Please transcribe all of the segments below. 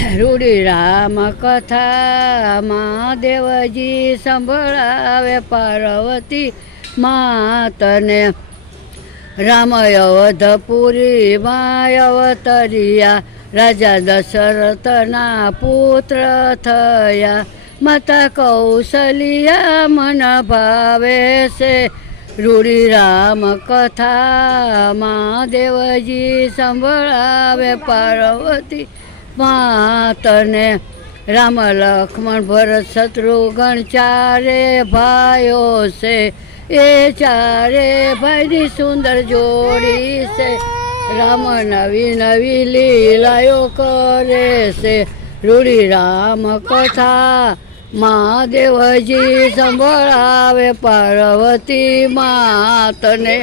રૂડી રામ કથા મહાદેવજી સંભળાવે પાર્વતી માતને. રામ અવધપુરી માં અવતર્યા, રાજા દશરથના પુત્ર થયા. માતા કૌશલ્યા મન ભાવે છે, રૂડી રામ કથા મહાદેવજી સંભળાવે પાર્વતી માતને. રામ લક્ષ્મણ ભરત શત્રુઘ્ન ચારે ભાઈઓ છે, એ ચારે ભાઈની સુંદર જોડી છે. રામ નવી નવી લીલાઓ કરે છે, રૂડી રામ કથા મહાદેવજી સંભળાવે પાર્વતી માતને.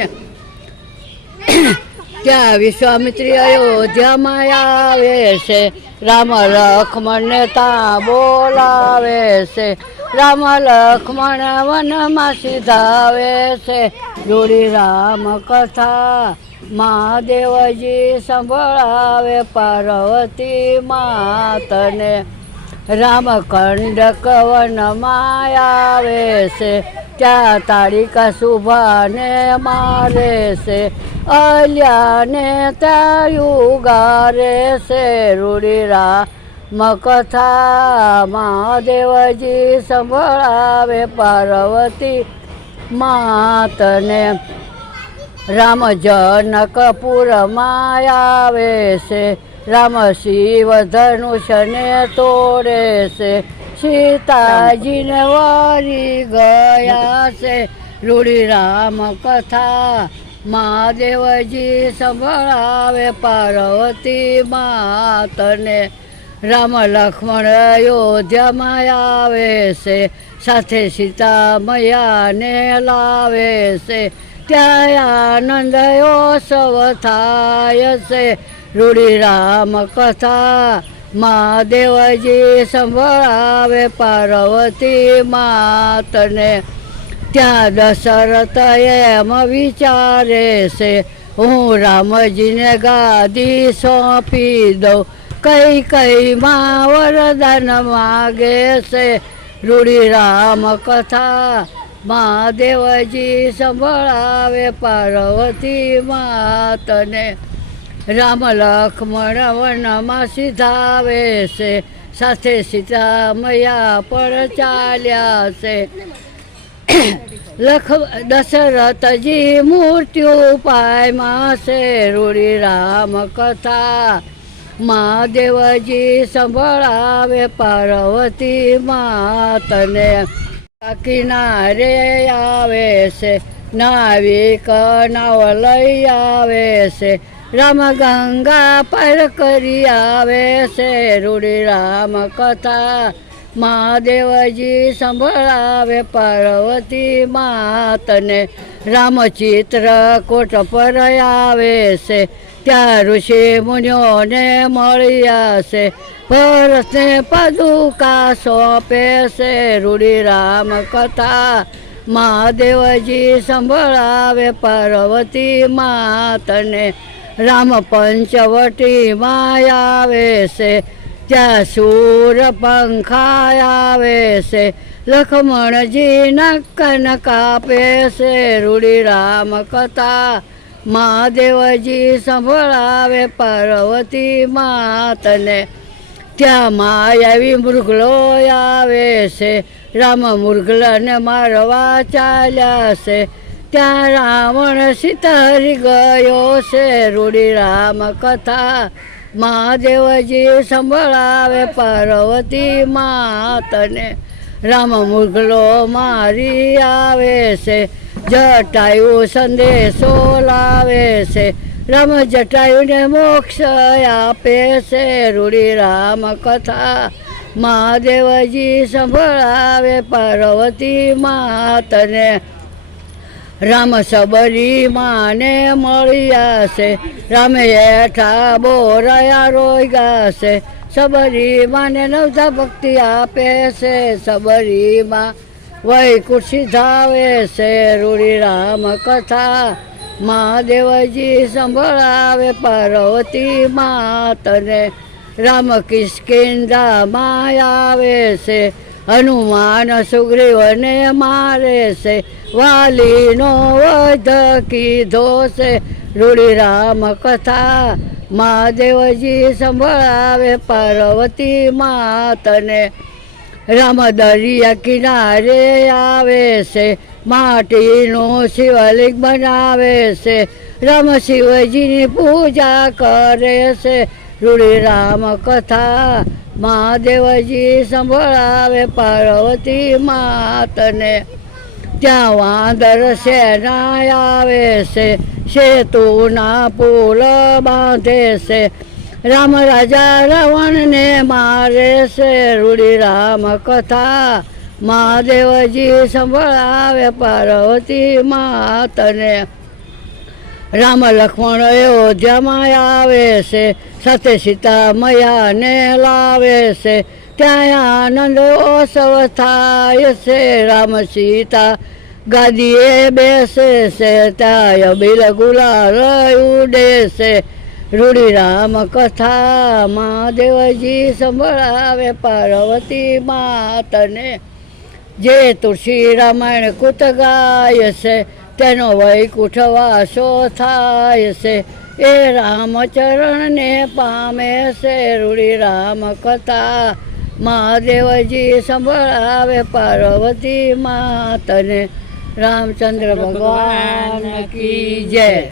ત્યાં વિશ્વામિત્રી અયોધ્યામાં આવે છે, રામ લક્ષ્મણને ત્યાં બોલાવે છે. રામ લક્ષ્મણ વનમાં સીધાવે છે, રૂડી રામ કથા મહાદેવજી સંભળાવે પાર્વતી માતને. રામ કંડક વનમાં આવે છે, ત્યાં તાળિકા શુભાને મારે છે. અલ્યાને ત્યાં યુગારે છે, રૂડી રામ કથા મહાદેવજી સંભળાવે પાર્વતી માતને. રામ જનકપુરમાં આવે છે, રામ શિવ ધનુષને તોડે છે. સીતાજીને વરી ગયા છે, રૂડી રામ કથા મહાદેવજી સંભળાવે પાર્વતી માતને. રામ લક્ષ્મણ અયોધ્યામાં આવે છે, સાથે સીતા મૈયાને લાવે છે. ત્યાં આનંદ ઉત્સવ થાય છે, રૂડી રામ કથા મહાદેવજી સંભળાવે પાર્વતી માતને. ત્યાં દશરથ એમ વિચારે છે, હું રામજીને ગાદી સોંપી દઉં. કઈ કઈ માં વરદાન માગે છે, રૂડી રામ કથા મહાદેવજી સંભળાવે પાર્વતી માતને. રામ લક્ષ્મણ વનમાં સીધાવે છે, સાથે સીતા મૈયા પણ ચાલ્યા છે. દશરથજી મૃત્યુ પામ્યા છે, રૂડી રામ કથા મહાદેવજી સંભળાવે પાર્વતી માતને. કિનારે આવે છે, નાવિક નાવ લઈ આવે છે. રામ ગંગા પાર કરી આવે છે, રૂડી રામ કથા મહાદેવજી સંભળાવે પાર્વતી માતને. રામ ચિત્રકૂટ પર આવે છે, ત્યાં ઋષિ મુનિઓને મળ્યા છે. ભરતને પાદુકા સોંપે છે, રૂડી રામ કથા મહાદેવજી સંભળાવે પાર્વતી માતને. રામ પંચવટીમાં આવે છે, ત્યાં સૂર પંખા આવે છે. લક્ષ્મણજી નકન કાપે છે, રૂડી રામ કથા મહાદેવજી સંભળાવે પાર્વતી માતને. ત્યાં માયાવી મૃગલો આવે છે, રામ મૃગલાને મારવા ચાલ્યા છે. ત્યાં રાવણ સીતા હરી ગયો છે, રૂડી રામ કથા મહાદેવજી સંભળાવે પાર્વતી માતને. રામ મૃગલો મારી આવે છે, જટાયુ સંદેશો લાવે છે. રામ જટાયુને મોક્ષ આપે છે, રૂડી રામ કથા મહાદેવજી સંભળાવે પાર્વતી માતને. રામ સબરી માને મળ્યા છે, રામે હેઠા બોરયા રોગ્યા છે. સબરી માને નવધા ભક્તિ આપે છે, સબરી માં વૈકુંઠ સીધાવે છે, રૂડી રામ કથા મહાદેવજી સંભળાવે પાર્વતી માતને. રામ કિષ્કિંધામાં આવે છે, હનુમાન સુગ્રીવને મારે છે, વાલીનો વધ કીધો છે, રૂડી રામ કથા મહાદેવજી સંભળાવે પાર્વતી માતને. રામ દરિયા કિનારે આવે છે, માટીનું શિવલિંગ બનાવે છે, રામ શિવજીની પૂજા કરે છે, રૂડી રામ કથા મહાદેવજી સંભળાવે પાર્વતી માતને. ત્યાં વાંદર સેના આવે છે, સેતુના પુલ બાંધે છે, રામ રાજા રાવણને મારે છે, રૂડી રામ કથા મહાદેવજી સંભળાવે પાર્વતી માતને. રામ લક્ષ્મણ અયોધ્યામાં આવે છે, સાથે સીતા મૈયાને લાવે છે, ત્યાં આનંદ ઉત્સવ થાય છે, રામ સીતા ગાદીએ બેસે છે, ત્યાં બિલ ગુલાલ ઉડે છે, રૂડી રામ કથા મહાદેવજી સંભળાવે પાર્વતી માતને. જે તુલસી રામાયણ કૂત ગાય છે, તેનો વૈકુંઠ વાસો થાય છે, એ રામચરણને પામે છે, રૂડી રામ કથા મહાદેવજી સંભળાવે પાર્વતી માતને. રામચંદ્ર ભગવાન કી જય.